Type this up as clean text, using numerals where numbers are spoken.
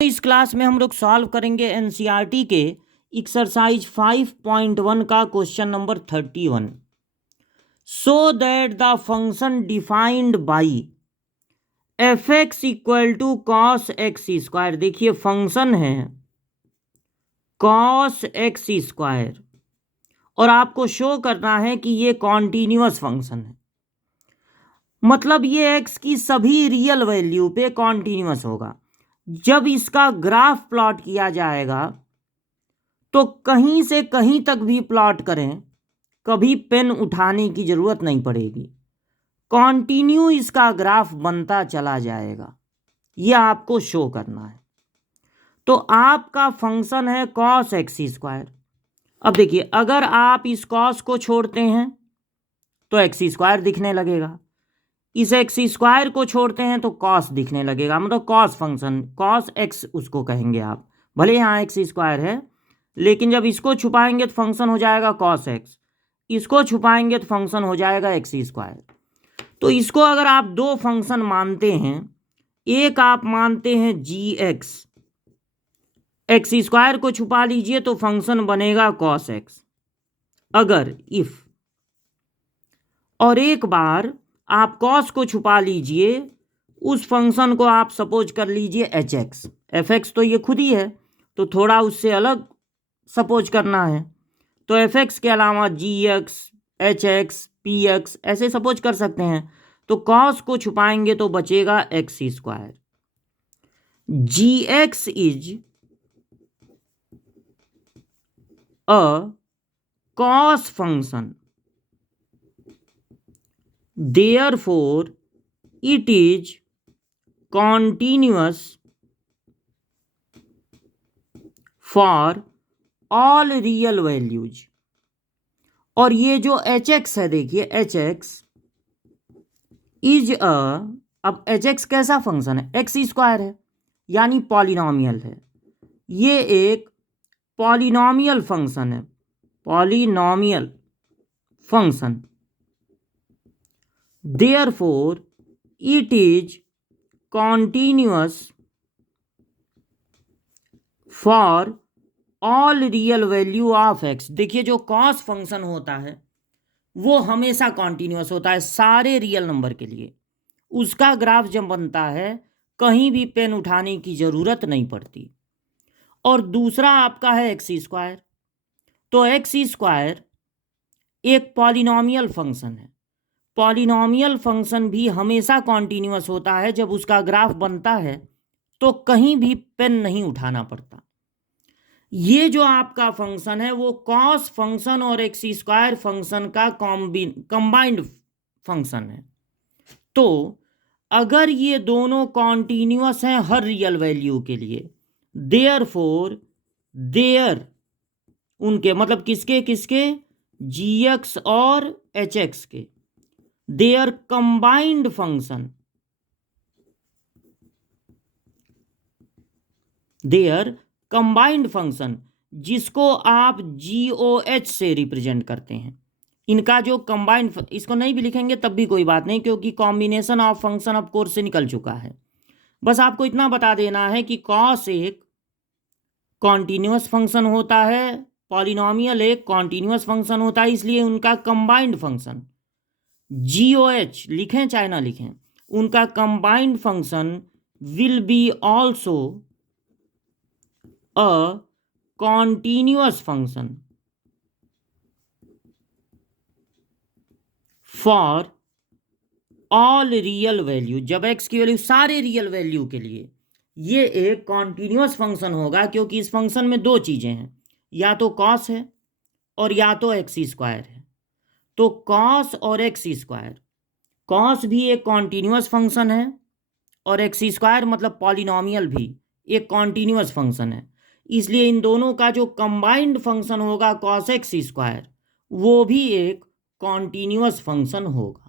इस क्लास में हम लोग सॉल्व करेंगे एनसीईआरटी के एक्सरसाइज 5.1 का question number 31। So that the function defined by f x equal to cos x square. देखिए फंक्शन है कॉस एक्स स्क्वायर और आपको शो करना है कि ये कॉन्टिन्यूअस फंक्शन है, मतलब ये एक्स की सभी रियल वैल्यू पे कॉन्टिन्यूअस होगा। जब इसका ग्राफ प्लॉट किया जाएगा तो कहीं से कहीं तक भी प्लॉट करें, कभी पेन उठाने की जरूरत नहीं पड़ेगी, कॉन्टिन्यू इसका ग्राफ बनता चला जाएगा। यह आपको शो करना है। तो आपका फंक्शन है कॉस एक्स स्क्वायर। अब देखिए अगर आप इस कॉस को छोड़ते हैं तो एक्स स्क्वायर दिखने लगेगा, इस एक्स स्क्वायर को छोड़ते हैं तो कॉस दिखने लगेगा, मतलब कॉस फंक्शन, कॉस एक्स उसको कहेंगे आप। भले यहाँ एक्स स्क्वायर है लेकिन जब इसको छुपाएंगे तो फंक्शन हो जाएगा कॉस एक्स, इसको छुपाएंगे तो फंक्शन हो जाएगा एक्स स्क्वायर। तो इसको अगर आप दो फंक्शन मानते हैं, एक आप मानते हैं जी एक्स, एक्स स्क्वायर को छुपा लीजिए तो फंक्शन बनेगा कॉस एक्स अगर इफ, और एक बार आप कॉस को छुपा लीजिए, उस फंक्शन को आप सपोज कर लीजिए एच एक्स। एफ एक्स तो ये खुद ही है तो थोड़ा उससे अलग सपोज करना है, तो एफ एक्स के अलावा G X, H X, P X ऐसे सपोज कर सकते हैं। तो कॉस को छुपाएंगे तो बचेगा X square. G X is a cos function, therefore it is continuous for all real values। और ये जो एच एक्स है, देखिए एच एक्स इज अ, अब एच एक्स कैसा फंक्शन है, एक्स स्क्वायर है यानी पॉलिनॉमियल है। ये एक पॉलिनॉमियल फंक्शन है, polynomial function, therefore it is continuous for all real value of x. देखिए जो कॉस फंक्शन होता है वो हमेशा कॉन्टिन्यूअस होता है सारे रियल नंबर के लिए। उसका ग्राफ जब बनता है कहीं भी पेन उठाने की जरूरत नहीं पड़ती। और दूसरा आपका है एक्स स्क्वायर। तो एक्स स्क्वायर एक पॉलिनॉमियल फंक्शन है, पॉलिनॉमियल फंक्शन भी हमेशा कॉन्टिन्यूअस होता है। जब उसका ग्राफ बनता है तो कहीं भी पेन नहीं उठाना पड़ता। ये जो आपका फंक्शन है वो कॉस फंक्शन और एक्स स्क्वायर फंक्शन का कंबाइंड फंक्शन है। तो अगर ये दोनों कॉन्टिन्यूअस हैं हर रियल वैल्यू के लिए, देयरफॉर देयर, उनके मतलब किसके किसके, जी एक्स और एच एक्स के, their combined function, their combined function, जिसको आप जी ओ एच से रिप्रेजेंट करते हैं, इनका जो कंबाइंड, इसको नहीं भी लिखेंगे तब भी कोई बात नहीं क्योंकि combination of function of course से निकल चुका है। बस आपको इतना बता देना है कि कॉस एक कॉन्टिन्यूअस फंक्शन होता है, पॉलिनॉमियल एक कॉन्टिन्यूअस फंक्शन होता है, इसलिए उनका कंबाइंड फंक्शन जी ओ एच लिखें चाहे ना लिखें, उनका combined function will be also a continuous function for all real value। जब x की वैल्यू सारे रियल वैल्यू के लिए ये एक कॉन्टिन्यूअस फंक्शन होगा, क्योंकि इस फंक्शन में दो चीजें हैं, या तो कॉस है और या तो एक्स स्क्वायर है। तो कॉस और एक्स स्क्वायर, कॉस भी एक कॉन्टिन्यूअस फंक्शन है और एक्स स्क्वायर मतलब पॉलिनॉमियल भी एक कॉन्टिन्यूअस फंक्शन है, इसलिए इन दोनों का जो कंबाइंड फंक्शन होगा कॉस एक्स स्क्वायर, वो भी एक कॉन्टिन्यूअस फंक्शन होगा।